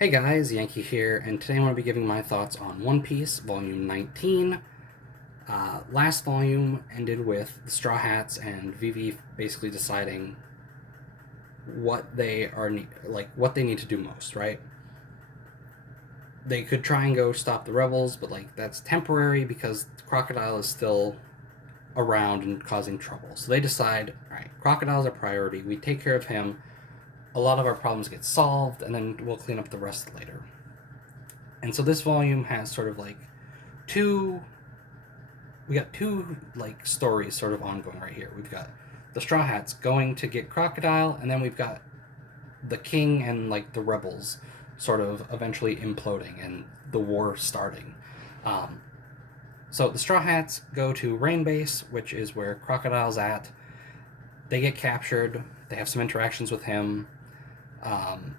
Hey guys, Yankee here, and today I'm going to be giving my thoughts on One Piece, Volume 19. Last volume ended with the Straw Hats and Vivi basically deciding what they are what they need to do most, right? They could try and go stop the rebels, but that's temporary because Crocodile is still around and causing trouble. So they decide, all right, Crocodile's a priority. We take care of him. A lot of our problems get solved, and then we'll clean up the rest later. And so this volume has sort of two we got two stories sort of ongoing right here. We've got the Straw Hats going to get Crocodile, and then we've got the King and the rebels sort of eventually imploding and the war starting. Um, so the Straw Hats go to Rain Base, which is where Crocodile's at. They get captured. They have some interactions with him. Um,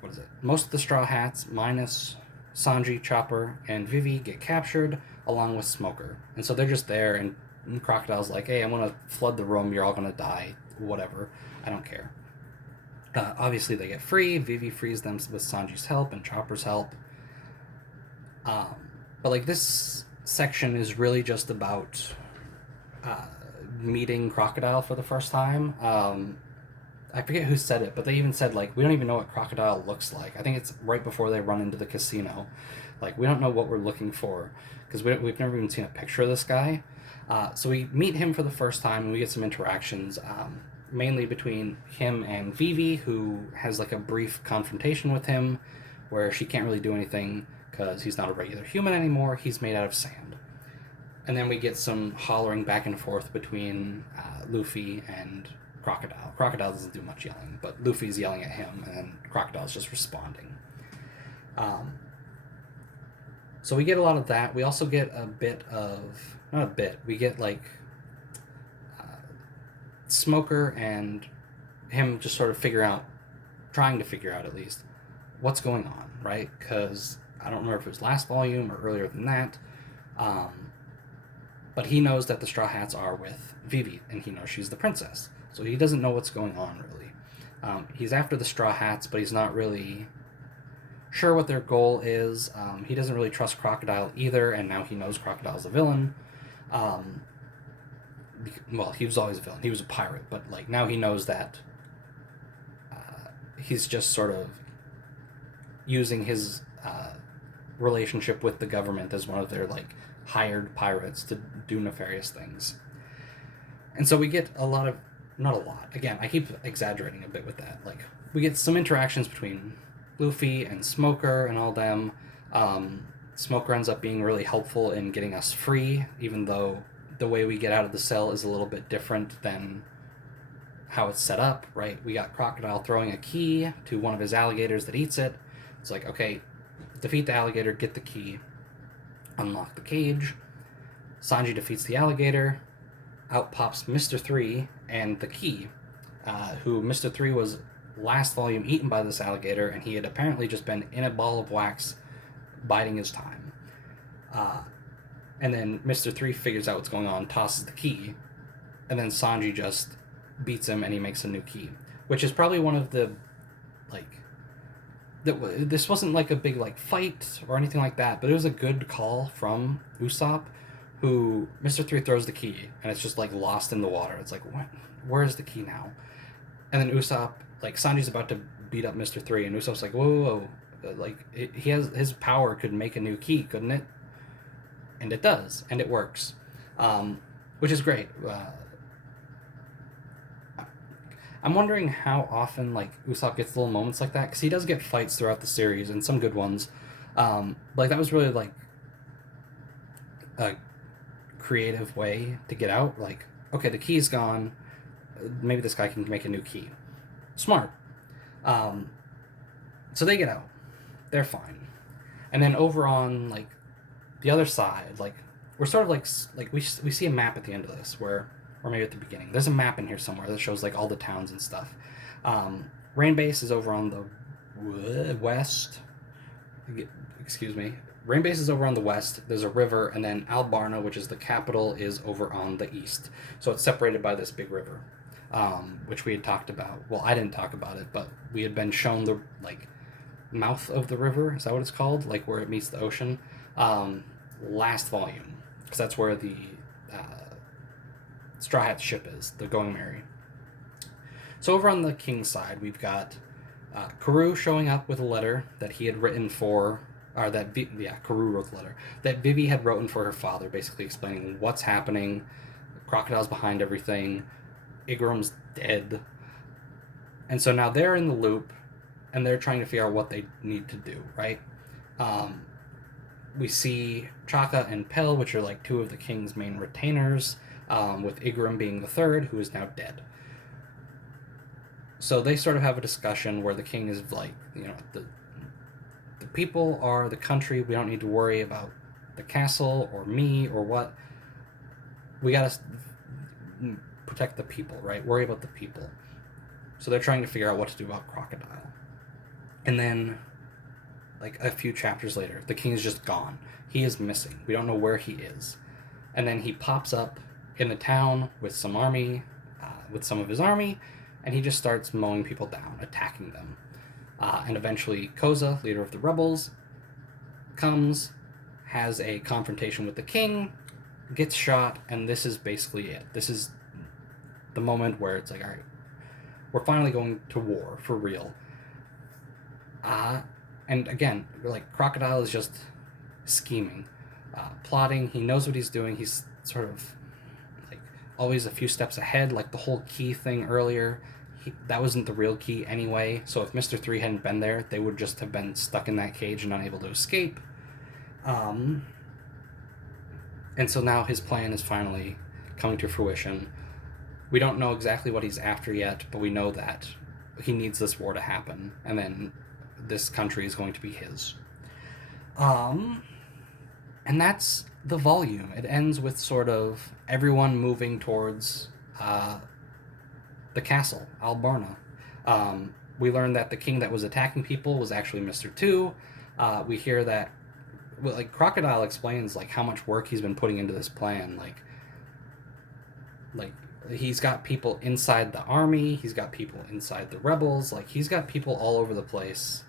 what is it? Most of the Straw Hats, minus Sanji, Chopper, and Vivi, get captured along with Smoker, and so they're just there. And Crocodile's like, "Hey, I'm gonna flood the room. You're all gonna die. Whatever. I don't care." Obviously, they get free. Vivi frees them with Sanji's help and Chopper's help. Um, but this section is really just about uh, meeting Crocodile for the first time. I forget who said it, but they even said we don't even know what Crocodile looks like. I think it's right before they run into the casino. We don't know what we're looking for because we've never even seen a picture of this guy. So we meet him for the first time and we get some interactions, mainly between him and Vivi, who has a brief confrontation with him, where she can't really do anything because he's not a regular human anymore. He's made out of sand. And then we get some hollering back and forth between Luffy and Crocodile. Crocodile doesn't do much yelling, but Luffy's yelling at him, and Crocodile's just responding. Um, so we get a lot of that. We also get a bit of, not a bit, we get uh, Smoker and him just sort of trying to figure out at least what's going on, right? Because I don't remember if it was last volume or earlier than that. Um, but he knows that the Straw Hats are with Vivi, and he knows she's the princess. So he doesn't know what's going on, really. He's after the Straw Hats, but he's not really sure what their goal is. He doesn't really trust Crocodile either, and now he knows Crocodile's a villain. Um, well, he was always a villain. He was a pirate, but now he knows that he's just sort of using his relationship with the government as one of their hired pirates to do nefarious things. And so we get a lot of, not a lot. Again, I keep exaggerating a bit with that. We get some interactions between Luffy and Smoker and all them. Smoker ends up being really helpful in getting us free, even though the way we get out of the cell is a little bit different than how it's set up, right? We got Crocodile throwing a key to one of his alligators that eats it. It's okay, defeat the alligator, get the key, unlock the cage. Sanji defeats the alligator. Out pops Mr. 3 and the key, who Mr. 3 was last volume eaten by this alligator, and he had apparently just been in a ball of wax biding his time. And then Mr. 3 figures out what's going on, tosses the key, and then Sanji just beats him and he makes a new key, which is probably one of the this wasn't a big fight or anything like that, but it was a good call from Usopp, who Mr. 3 throws the key and it's just lost in the water. It's what? Where's the key now? And then Usopp, Sanji's about to beat up Mr. 3, and Usopp's whoa, whoa, whoa. He has his power could make a new key, couldn't it? And it does, and it works, which is great. I'm wondering how often Usopp gets little moments like that, because he does get fights throughout the series and some good ones. That was really a creative way to get out. Okay, the key's gone. Maybe this guy can make a new key. Smart. So they get out. They're fine. And then over on the other side, we're sort of we see a map at the end of this where, or maybe at the beginning, there's a map in here somewhere that shows all the towns and stuff. Rain Base is over on the west. Excuse me. Rain Base is over on the west. There's a river, and then Albarna, which is the capital, is over on the east. So it's separated by this big river, which we had talked about. Well, I didn't talk about it, but we had been shown mouth of the river. Is that what it's called? Like where it meets the ocean. Um, Last volume, because that's where the Straw Hat ship is, the Going Merry. So over on the king's side, we've got Carew showing up with a letter that he had written for, or that Carew wrote the letter that Vivi had written for her father, basically explaining what's happening. Crocodile's behind everything. Igram's dead, and so now they're in the loop, and they're trying to figure out what they need to do. Right? Um, we see Chaka and Pell, which are like two of the king's main retainers, with Igram being the third, who is now dead. So they sort of have a discussion where the king is like, the people are the country. We don't need to worry about the castle or me or what. We gotta protect the people, right? Worry about the people. So they're trying to figure out what to do about Crocodile. And then, like a few chapters later, the king is just gone. He is missing. We don't know where he is. And then he pops up in the town with some army, with some of his army, and he just starts mowing people down, attacking them. And eventually Koza, leader of the rebels, comes, has a confrontation with the king, gets shot, and this is basically it. This is the moment where it's like, all right, we're finally going to war for real. And again, like, Crocodile is just scheming, plotting. He knows what he's doing. He's sort of like always a few steps ahead, like the whole key thing earlier. That wasn't the real key anyway, so if Mr. 3 hadn't been there, they would just have been stuck in that cage and unable to escape. And so now his plan is finally coming to fruition. We don't know exactly what he's after yet, but we know that he needs this war to happen, and then this country is going to be his. And that's the volume. It ends with sort of everyone moving towards the castle, Albarna. We learn that the king that was attacking people was actually Mr. 2. We hear that, well, like, Crocodile explains like how much work he's been putting into this plan. Like he's got people inside the army, he's got people inside the rebels, like he's got people all over the place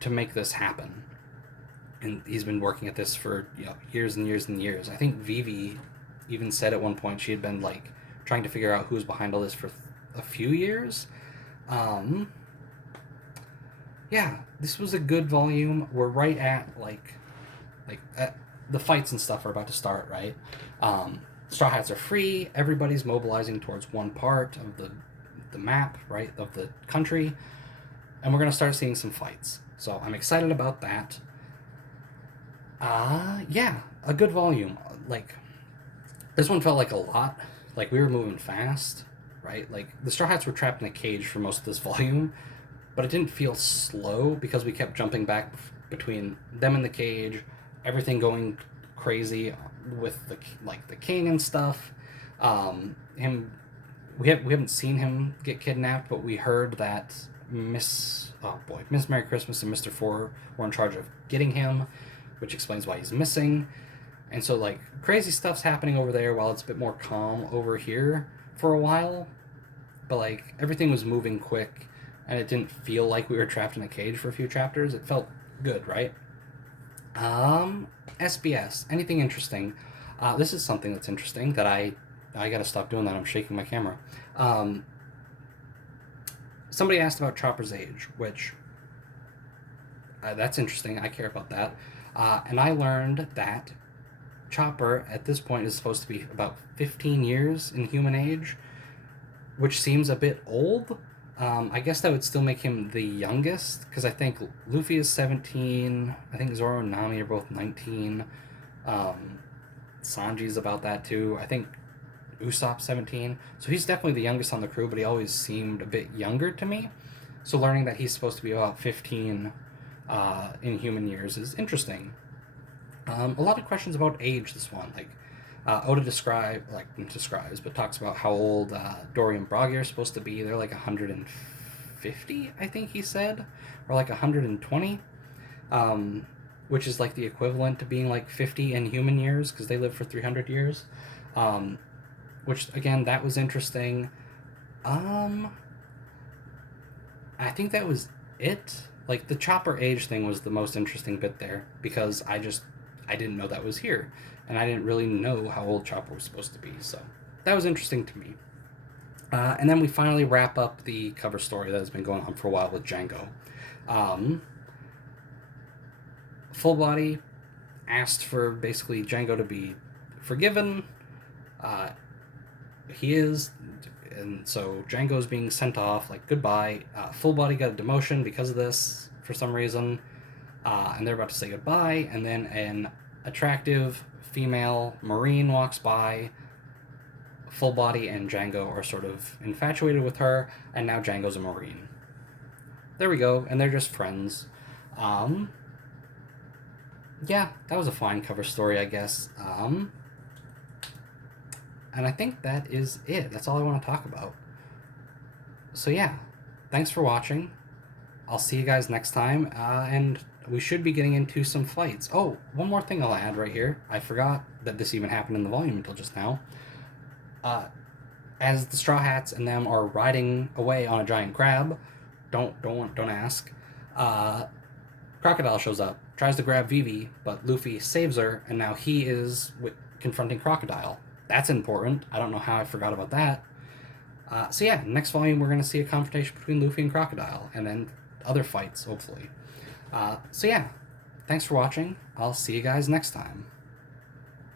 to make this happen. And he's been working at this for years and years and years. I think Vivi even said at one point she had been like trying to figure out who's behind all this for a few years. Yeah, this was a good volume. We're right at the fights and stuff are about to start, right? Straw Hats are free. Everybody's mobilizing towards one part of the map, right, of the country, and we're gonna start seeing some fights. So I'm excited about that. Yeah, a good volume. Like, this one felt like a lot. Like, we were moving fast, right? Like, the Straw Hats were trapped in a cage for most of this volume, but it didn't feel slow because we kept jumping back between them in the cage, everything going crazy with the king and stuff. We haven't seen him get kidnapped, but we heard that Miss Merry Christmas and Mr. 4 were in charge of getting him, which explains why he's missing. And so, like, crazy stuff's happening over there while it's a bit more calm over here for a while. But, like, everything was moving quick, and it didn't feel like we were trapped in a cage for a few chapters. It felt good, right? SBS. Anything interesting? This is something that's interesting that I gotta stop doing that. I'm shaking my camera. Somebody asked about Chopper's age, which that's interesting. I care about that. And I learned that Chopper at this point is supposed to be about 15 years in human age, which seems a bit old. I guess that would still make him the youngest, because I think Luffy is 17, I think Zoro and Nami are both 19, Sanji's about that too, I think Usopp's 17, so he's definitely the youngest on the crew, but he always seemed a bit younger to me, so learning that he's supposed to be about 15 in human years is interesting. A lot of questions about age this one, like Oda describes, but talks about how old Dory and Broggy are supposed to be. They're like 150, I think he said, or like 120, which is like the equivalent to being like 50 in human years, because they live for 300 years. Which, again, that was interesting. I think that was it. Like, the Chopper age thing was the most interesting bit there, because I didn't know that was here, and I didn't really know how old Chopper was supposed to be, so that was interesting to me. And then we finally wrap up the cover story that has been going on for a while with Django. Um, Full Body asked for basically Django to be forgiven. Uh, he is, and so Django's being sent off, like, goodbye. Full Body got a demotion because of this for some reason, and they're about to say goodbye, and then an attractive female Marine walks by. Full Body and Django are sort of infatuated with her, and now Django's a Marine. There we go, and they're just friends. Um, yeah, that was a fine cover story, I guess. And I think that is it. That's all I want to talk about. So yeah, thanks for watching. I'll see you guys next time, and we should be getting into some fights. Oh, one more thing I'll add right here. I forgot that this even happened in the volume until just now. As the Straw Hats and them are riding away on a giant crab, don't ask. Crocodile shows up, tries to grab Vivi, but Luffy saves her, and now he is confronting Crocodile. That's important. I don't know how I forgot about that. So yeah, next volume we're going to see a confrontation between Luffy and Crocodile, and then other fights, hopefully. So yeah, thanks for watching. I'll see you guys next time.